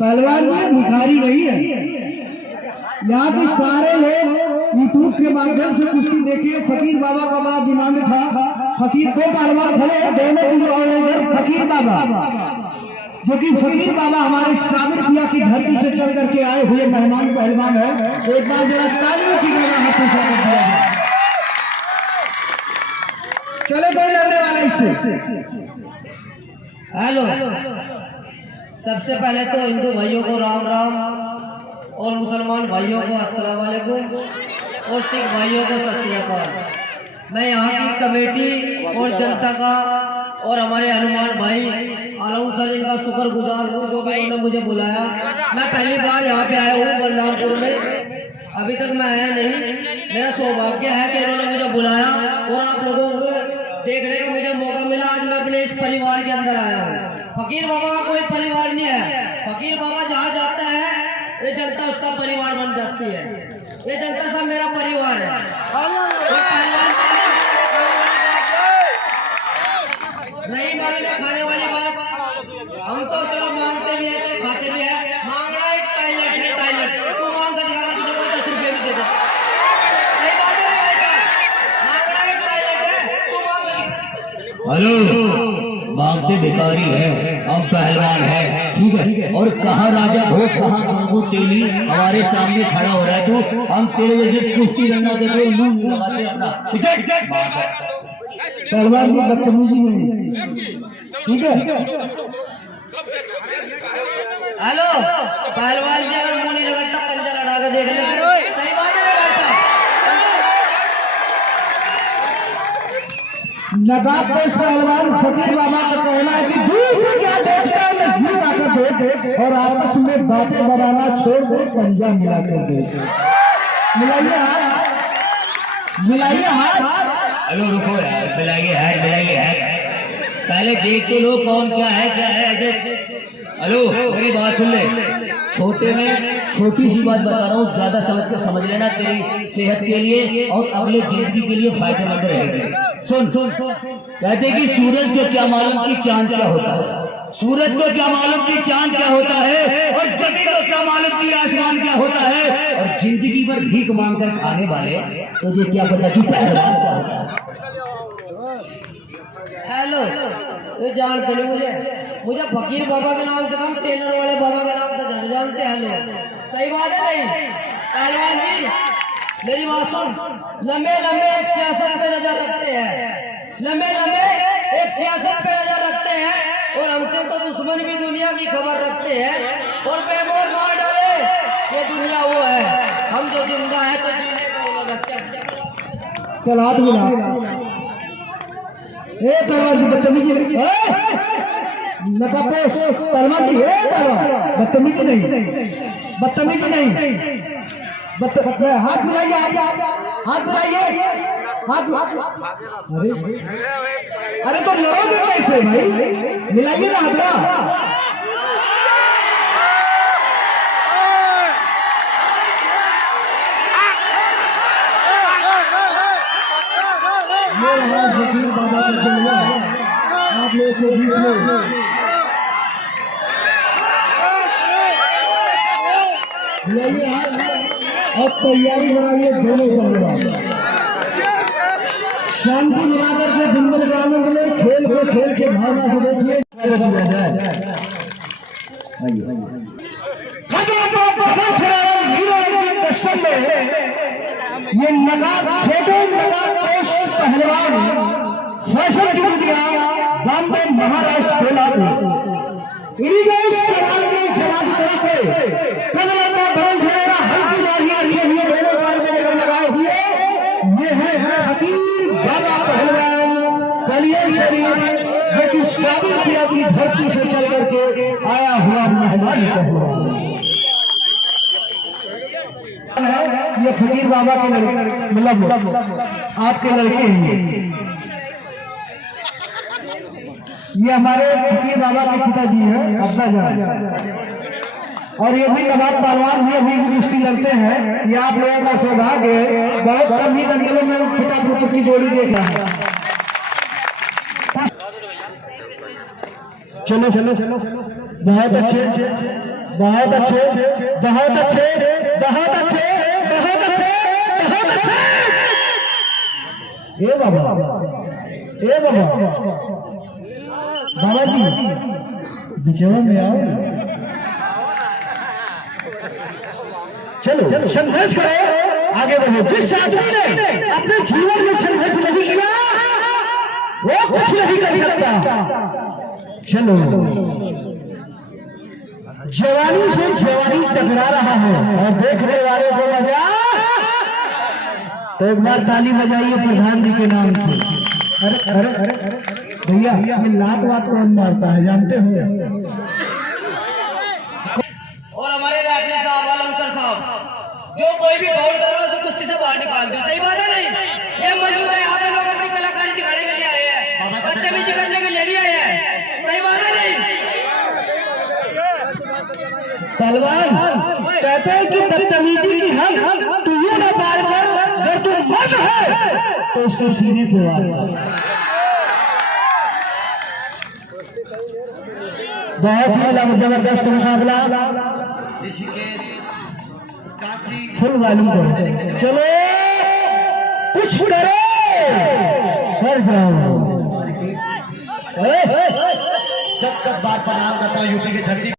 पहलवान में भिखारी नहीं है। यहाँ के सारे लोग यूट्यूब के माध्यम से कुश्ती देखिए। फकीर बाबा का बड़ा डिमांड था। फकीर दो पहलवान खड़े हैं, दोनों की इधर फकीर बाबा, जो कि फकीर बाबा हमारे साबिर किया की धरती से चल करके आए हुए मेहमान पहलवान है। एक बार जरा तालियों की गणना हाथों से कर दिया जाए। चले कोई लड़ने वाला इससे। हेलो, सबसे पहले तो हिंदू भाइयों को राम राम और मुसलमान भाइयों को अस्सलाम वालेकुम और सिख भाइयों को सत श्री अकाल। मैं यहाँ की कमेटी और जनता का और हमारे हनुमान भाई आलम सलीम का शुक्रगुजार हूँ, जो कि उन्होंने मुझे बुलाया। मैं पहली बार यहाँ पे आया हूँ बलरामपुर में, अभी तक मैं आया नहीं। मेरा सौभाग्य है कि इन्होंने मुझे बुलाया और आप लोगों को देखने का मुझे मौका मिला। आज मैं अपने इस परिवार के अंदर आया हूँ। फकीर बाबा का कोई परिवार नहीं है। फकीर बाबा जहाँ जाता है ये जनता उसका परिवार बन जाती है। ये जनता सब मेरा परिवार है। नहीं मांगने खाने वाली बात, हम तो चलो मांगते भी है, चलो खाते भी है। मांगना एक टॉयलेट है, टॉयलेट तू मांग कर दिखा, तुझे कोई 10 रुपये भी दे दे। सही बात है भाई साहब, मांगना एक टॉयलेट है, तू मांग कर दिखा। हेलो, मांगते भिखारी है, हम पहलवान है, ठीक है। और कहाँ राजा भोज, कहाँ गंगू तेली हमारे सामने खड़ा हो रहा है। तो हम तेरे जैसे कुश्ती लड़ना देते मुंह नहीं लगाते अपना। पहलवान की बदतमीजी नहीं, ठीक है। हेलो, पहलवान जी अगर मुंह नहीं लगाता पंजा लड़ा के देख लेते। सही बात है भाई साहब। नकाबपोश पहलवान फकीर बाबा का कहना है कि दूर से क्या देखता है, नजदीक आकर देख और आपस में बातें बनाना छोड़ दे, पंजा मिला कर देख। मिलाइए हाथ, मिलाइए हाथ। हेलो रुको यार, मिलाइए हाथ, मिलाइए हाथ। पहले देख तो लो कौन क्या है ऐसे। हेलो, मेरी बात सुन ले। छोटे में छोटी सी बात बता रहा हूँ, ज्यादा समझ कर समझ लेना, तेरी सेहत के लिए और अगले जिंदगी के लिए फायदेमंद रहेगी। सुन, कहते कि सूरज को क्या मालूम कि चांद क्या होता है, सूरज को क्या मालूम कि चांद क्या होता है, और जमीन को क्या मालूम कि आसमान क्या होता है, और जिंदगी भर भीख मांगकर खाने वाले तुझे क्या पता कि पहलवान क्या होता है। हेलो, ये जानते नहीं मुझे फकीर बाबा के नाम से कम टेलर वाले बाबा के नाम से ज्यादा जानते हैं लोग। सही बात है नहीं? पहलवान जी मेरी बात सुन, लंबे लंबे एक सियासत पे नजर रखते हैं, लंबे लंबे एक सियासत पे नजर रखते हैं, और हमसे तो दुश्मन भी दुनिया की खबर रखते हैं और बेमौत मार डाले। ये दुनिया वो है, हम जो जिंदा है तो जीने को रखते हैं। चल हाथ मिला। पहलवान की बदतमीजी नहीं, नकाबपोश पहलवान की है। पहलवान बदतमीजी नहीं, बदतमीजी नहीं। हाथ मिलाइए, हाथ मिलाइए, हाथ। अरे तो लड़ोगे कैसे भाई? मिलाइए ना हाथ। फकीर बाबा का जलवा आप लोग के बीच में। मिलाइए हाथ और तैयारी बनाइए दोनों पहलवान। शांति बनाकर के जिंदल ग्राम में मिले, खेल को खेल के भावना से देखिए। कस्टम में ये नकाब, छोटे नकाबपोश पहलवान फैशन की दुनिया बॉम्बे महाराष्ट्र खेला कदम का बरस हल्की दाढ़ी रखे हुए दोनों पैर में लेकर लगाए हुए ये है फकीर बाबा पहलवान कलियर शरीफ, जो कि साबिर किया की धरती से चल करके आया हुआ मेहमान पहलवान है। ये फकीर बाबा के लड़के, मतलब आपके लड़के हैं। ये हमारे फकीर बाबा के पिताजी हैं, अब्बा जान। और ये भी नवाब पहलवान भी अभी भी कुश्ती लड़ते हैं। ये आप लोगों का सौभाग्य है, बहुत कम ही दंगलों में पिता पुत्र की जोड़ी देखा है। चलो चलो चलो, बहुत अच्छे बहुत अच्छे बहुत अच्छे बहुत अच्छे बहुत अच्छे बहुत अच्छे। ए बाबा बाबा जी बिचवा में आओ। चलो संघर्ष करो, आगे बढ़ो। जिस आदमी ने अपने जीवन में संघर्ष नहीं किया वो कुछ नहीं कर सकता। चलो, जवानी से जवानी टकरा रहा है और देखने वालों को मजा, तो एक बार ताली बजाइए प्रधान जी के नाम से। अरे अरे अरे भैया, ये लात वात कौन मारता है जानते हो? और हमारे रेफरी साहब आलमसर साहब, जो कोई भी फाउल करेगा उसे कुश्ती से बाहर निकाल दो। सही बात है नहीं? ये मजबूत है, यहाँ पे लोग अपनी कलाकारी दिखाने के लिए आए हैं, बदतमीजी करने के लिए नहीं आए हैं। सही बात है नहीं? पहलवान कहते हैं कि बदतमीजी की हद तू यूं ना पार कर, अगर तू मर्द है तो उसको सीने पे वार कर। बहुत ही जबरदस्त मुकाबला, फुल वॉल्यूम करो। चलो कुछ करो, कर जाओ। सत बार प्रणाम करता हूँ यूपी की धरती।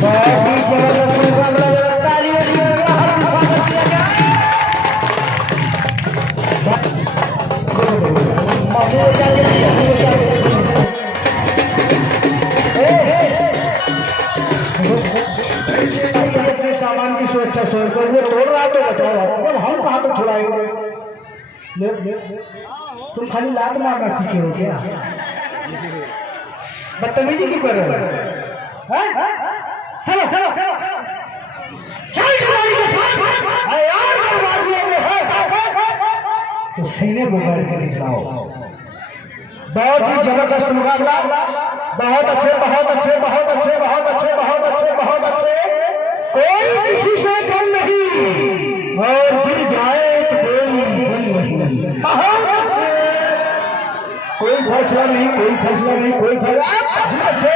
बहुत ही जबरदस्त मुकाबला लगा, तालियों की स्वागत किया जाए। अपने सामान की सुरक्षा स्वयं कर, वो तोड़ रहा तो बचा रहा, अब हम कहाँ तक छुड़ाएंगे? तुम खाली लात मारना सीखे हो क्या? बदतमीजी क्यों कर रहे हो? चलो चलो चल खिलाड़ी के साथ यार बर्बादियों में है ताकत तो सीने को बैठ के दिखाओ। बहुत ही जबरदस्त मुकाबला, बहुत अच्छे बहुत अच्छे बहुत अच्छे बहुत अच्छे बहुत अच्छे बहुत अच्छे, कोई किसी से कम नहीं और गिर जाए तो कोई नहीं, बहुत अच्छे, कोई फैसला नहीं कोई फैसला नहीं कोई फैसला अच्छे